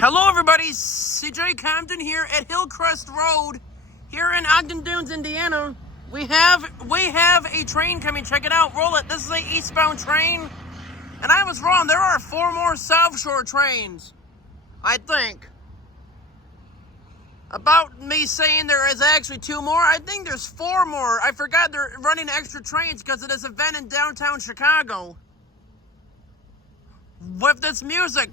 Hello everybody, CJ Compton here at Hillcrest Road here in Ogden Dunes, Indiana. We have a train coming. Check it out. Roll it. This is an eastbound train. And I was wrong. There are 4 more South Shore trains, I think. About me saying there is actually 2 more, I think there's 4 more. I forgot they're running extra trains because of this event in downtown Chicago. With this music,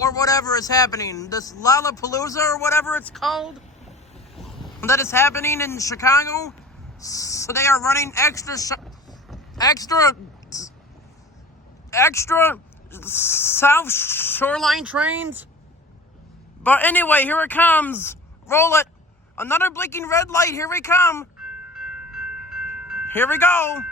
or whatever is happening, this Lollapalooza or whatever it's called, that is happening in Chicago. So they are running extra South Shoreline trains. But anyway, here it comes. Roll it. Another blinking red light. Here we come. Here we go.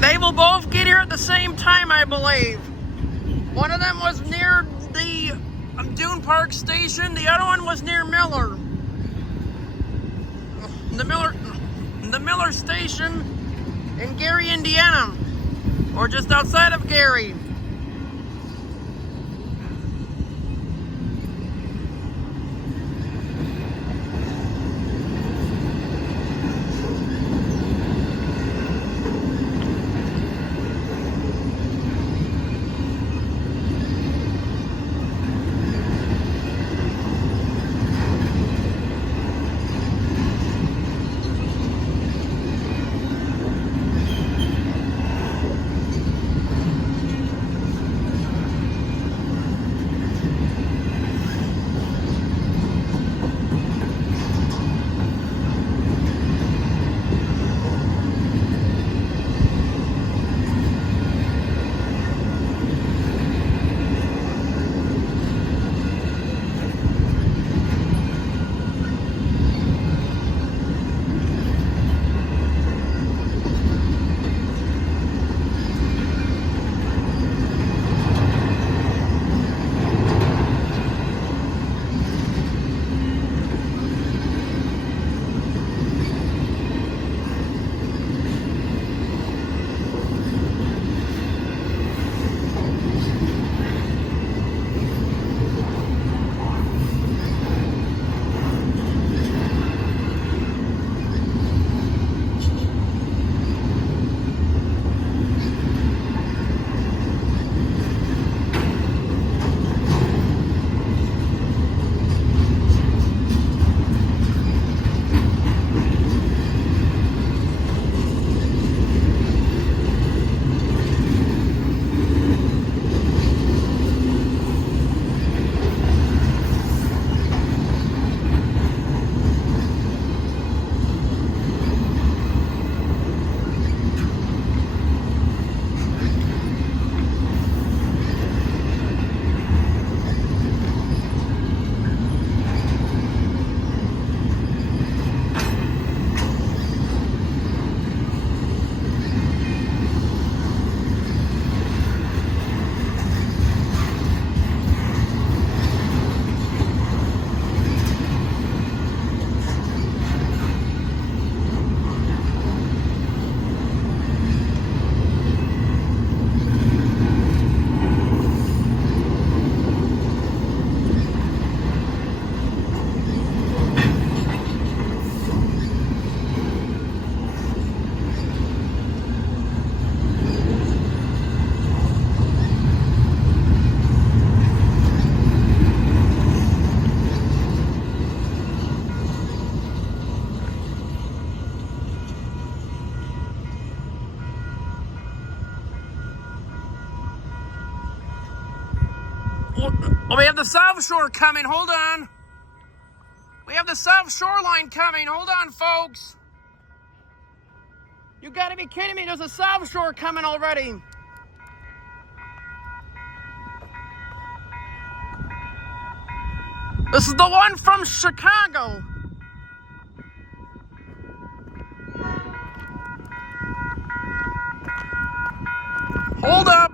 They will both get here at the same time, I believe. One of them was near the Dune Park station. The other one was near Miller. The Miller station in Gary, Indiana, or just outside of Gary. Oh, we have the South Shore coming. Hold on. We have the South Shoreline coming. Hold on, folks. You gotta be kidding me. There's a South Shore coming already. This is the one from Chicago. Hold up.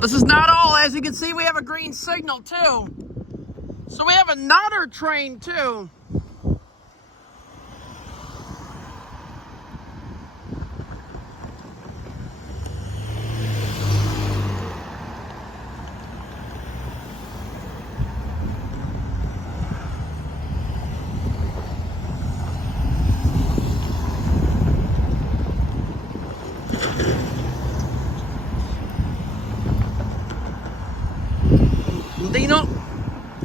This is not all. As you can see, we have a green signal too. So we have another train too.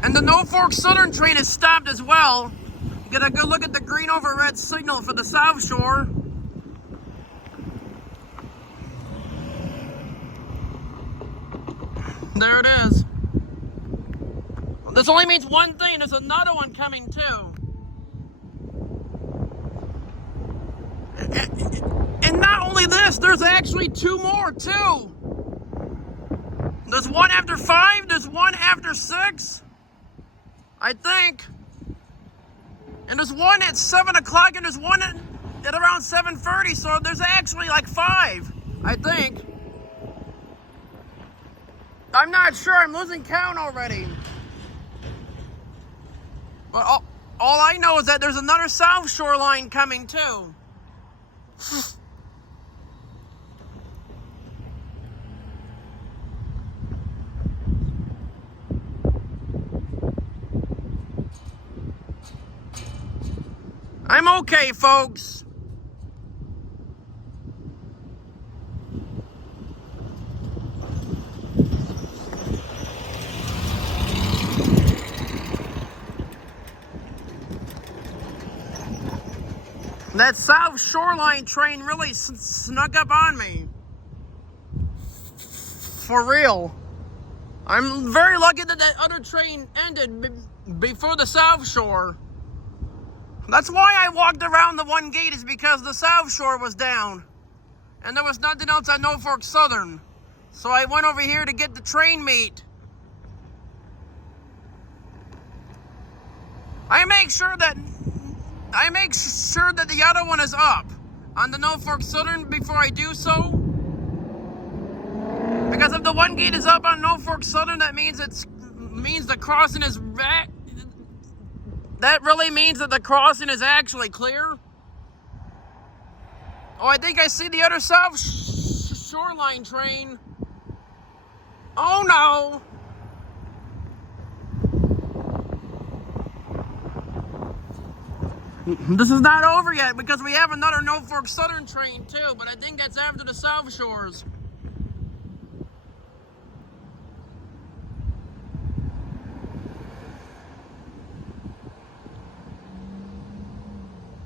And the Norfolk Southern train is stopped as well. Get a good look at the green over red signal for the South Shore. There it is. This only means one thing. There's another one coming too. And not only this, there's actually two more too. There's one after 5, there's one after 6, I think. And there's one at 7 o'clock, and there's one at around 7:30, so there's actually like 5, I think. I'm not sure, I'm losing count already. But all I know is that there's another South Shore line coming too. I'm okay, folks. That South Shoreline train really snuck up on me. For real. I'm very lucky that that other train ended before the South Shore. That's why I walked around the one gate, is because the South Shore was down. And there was nothing else at Norfolk Southern. So I went over here to get the train meet. I make sure that the other one is up on the Norfolk Southern before I do so. Because if the one gate is up on Norfolk Southern, that means the crossing is back. That really means that the crossing is actually clear. Oh, I think I see the other South Shoreline train. Oh no! This is not over yet, because we have another Norfolk Southern train too, but I think that's after the South Shores.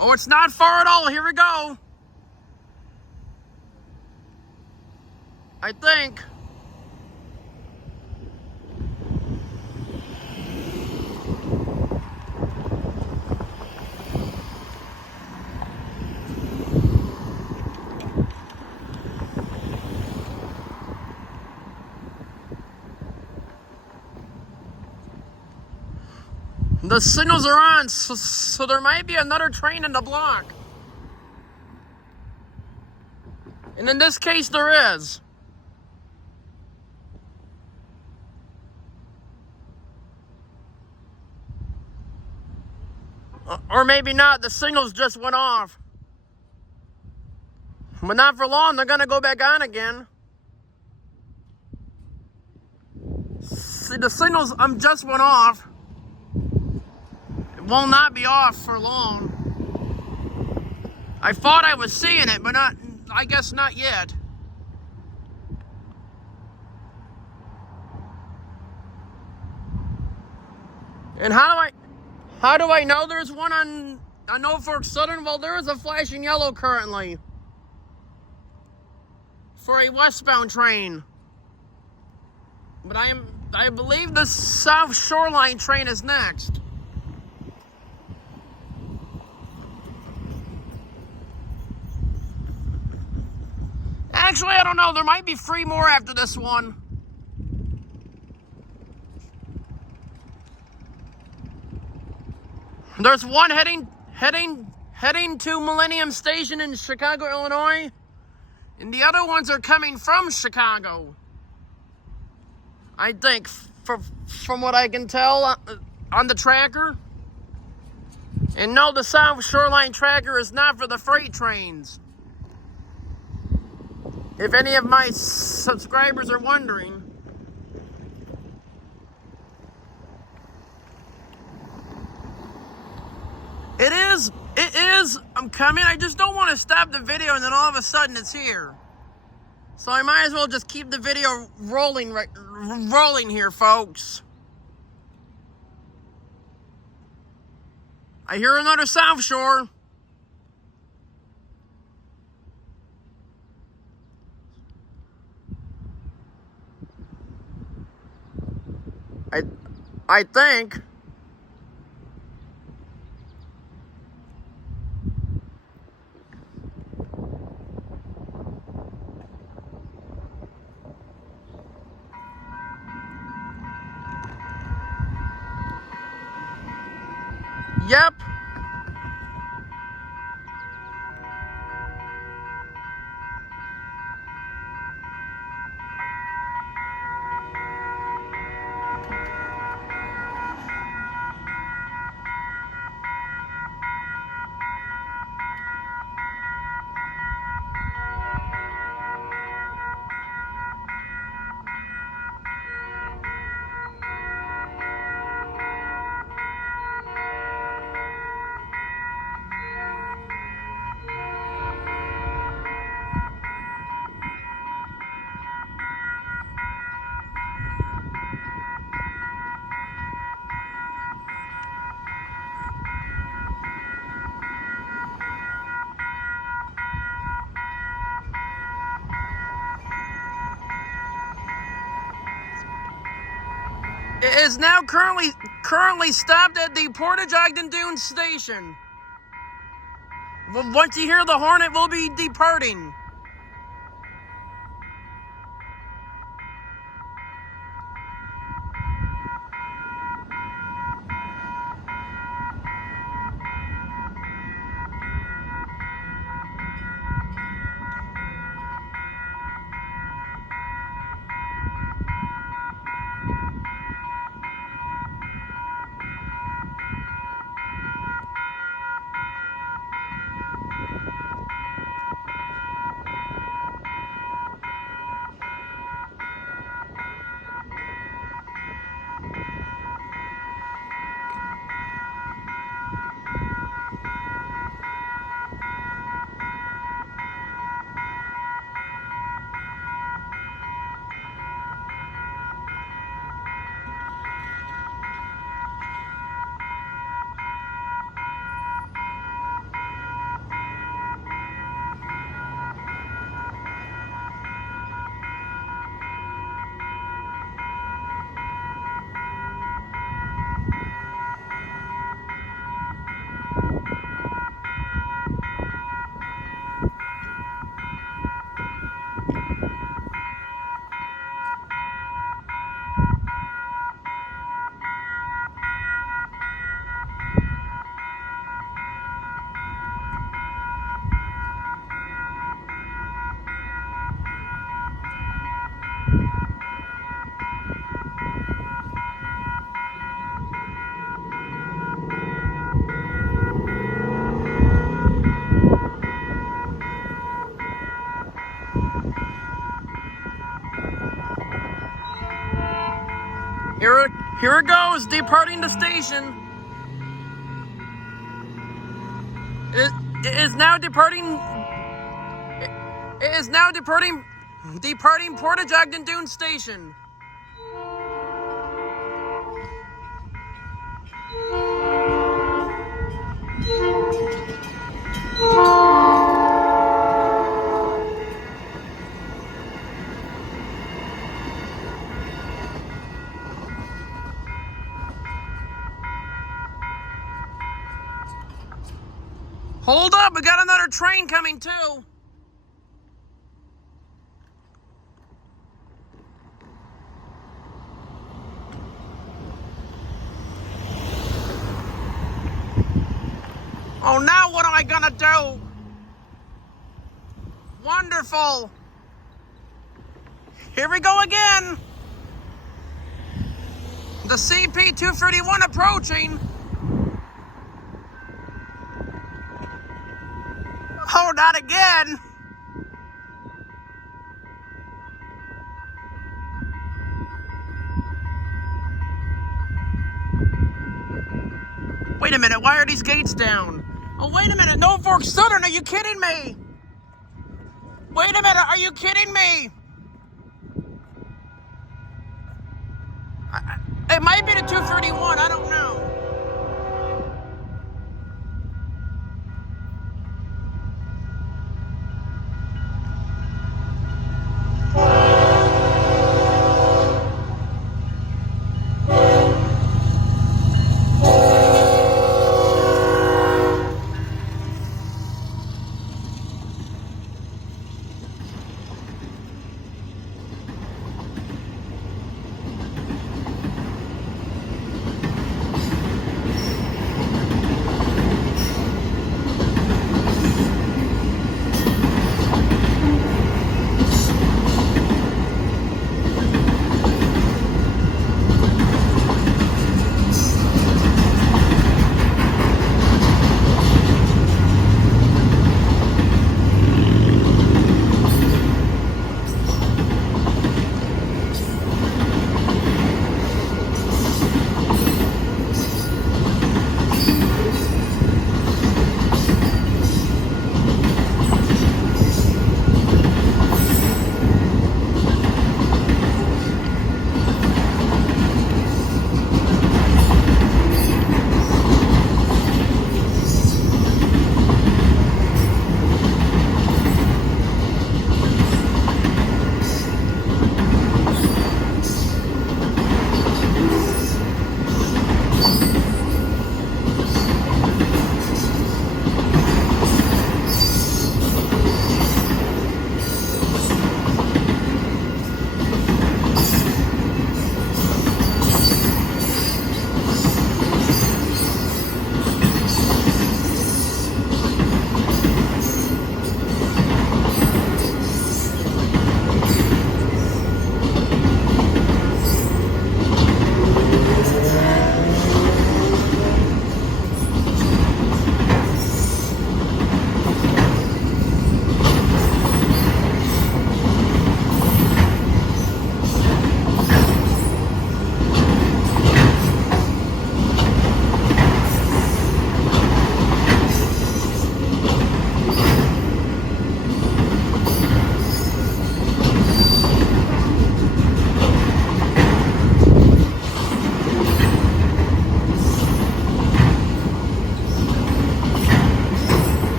Oh, it's not far at all. Here we go. I think. The signals are on, so there might be another train in the block. And in this case, there is. Or maybe not, the signals just went off. But not for long, they're gonna go back on again. See, the signals just went off. It will not be off for long. I thought I was seeing it, but not, I guess not yet. And how do I know there's one on Norfolk Southern? Well, there is a flashing yellow currently for a westbound train. But I believe the South Shoreline train is next. Actually, I don't know. There might be 3 more after this one. There's one heading to Millennium Station in Chicago, Illinois, and the other ones are coming from Chicago. I think, from what I can tell on the tracker. And no, the South Shoreline tracker is not for the freight trains. If any of my subscribers are wondering. It is, I'm coming. I just don't want to stop the video and then all of a sudden it's here. So I might as well just keep the video rolling here, folks. I hear another South Shore. I think. Yep. It is now currently stopped at the Portage Ogden Dunes station. Once you hear the horn, it will be departing. Here it goes, departing the station. It is now departing Portage Ogden Dunes Station. Hold up, we got another train coming too. Oh, now what am I gonna do? Wonderful. Here we go again. The CP-231 approaching. Oh, not again. Wait a minute, why are these gates down? Oh, wait a minute, Norfolk Southern, are you kidding me? Wait a minute, are you kidding me? It might be the 231, I don't know.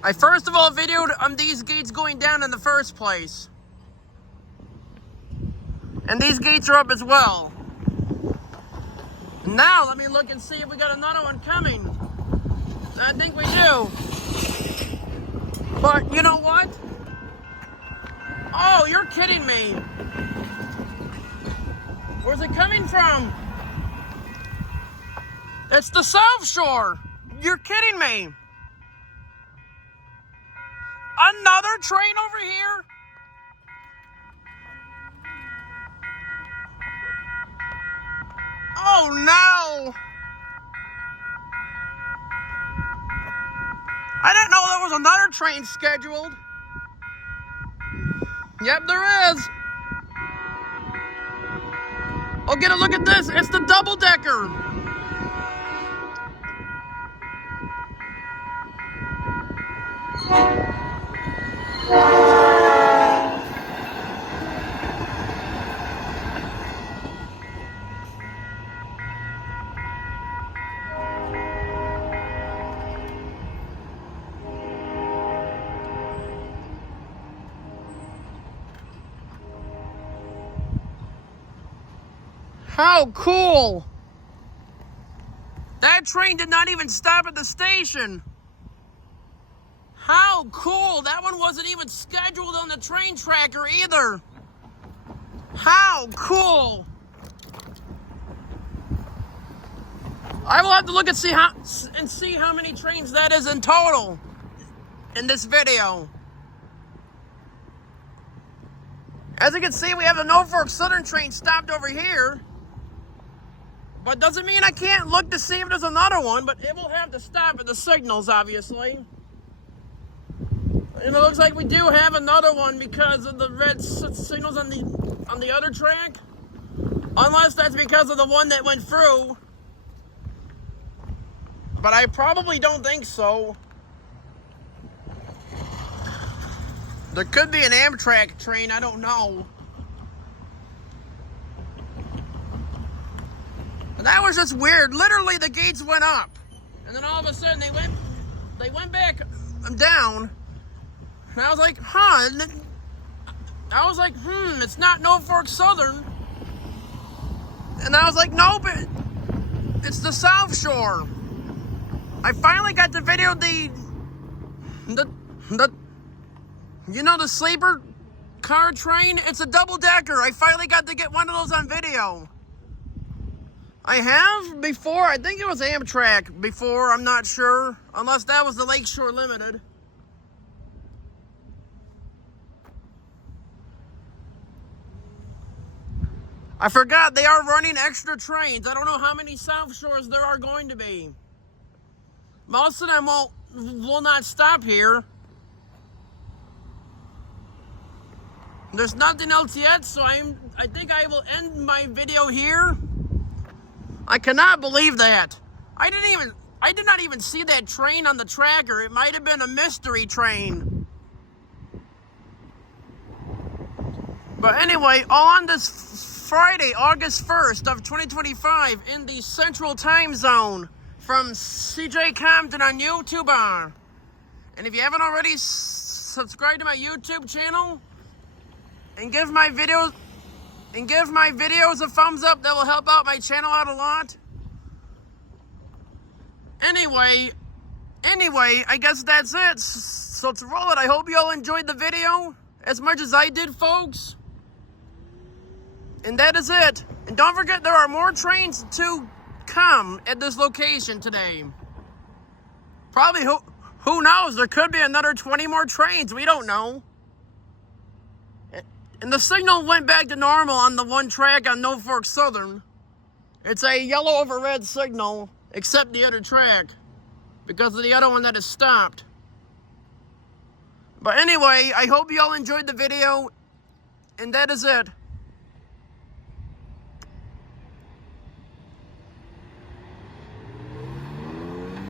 I first of all videoed these gates going down in the first place. And these gates are up as well. Now let me look and see if we got another one coming. I think we do. But you know what? Oh, you're kidding me. Where's it coming from? It's the South Shore. You're kidding me. Another train over here? Oh no! I didn't know there was another train scheduled. Yep, there is. Oh, get a look at this. It's the double-decker. How cool! That train did not even stop at the station. How cool! That one wasn't even scheduled on the train tracker either. How cool! I will have to look and see how many trains that is in total in this video. As you can see, we have the Norfolk Southern train stopped over here. But doesn't mean I can't look to see if there's another one, but it will have to stop at the signals, obviously. And it looks like we do have another one because of the red signals on the other track. Unless that's because of the one that went through. But I probably don't think so. There could be an Amtrak train, I don't know. And that was just weird. Literally, the gates went up, and then all of a sudden they went back down. And I was like, huh? And I was like, it's not Norfolk Southern. And I was like, nope, it's the South Shore. I finally got to video the sleeper car train. It's a double-decker. I finally got to get one of those on video. I have before. I think it was Amtrak before. I'm not sure. Unless that was the Lakeshore Limited. I forgot they are running extra trains. I don't know how many South Shores there are going to be. Most of them will not stop here. There's nothing else yet, so I think I will end my video here. I cannot believe that. I did not even see that train on the tracker. It might have been a mystery train. But anyway, on this Friday, August 1st of 2025 in the Central Time Zone from CJ Compton on YouTube. And if you haven't already, subscribe to my YouTube channel and give my videos a thumbs up. That will help out my channel out a lot. Anyway, I guess that's it. So to roll it, I hope you all enjoyed the video as much as I did, folks. And that is it. And don't forget, there are more trains to come at this location today. Probably, who knows? There could be another 20 more trains. We don't know. And the signal went back to normal on the one track on Norfolk Southern. It's a yellow over red signal, except the other track, because of the other one that is stopped. But anyway, I hope you all enjoyed the video, and that is it.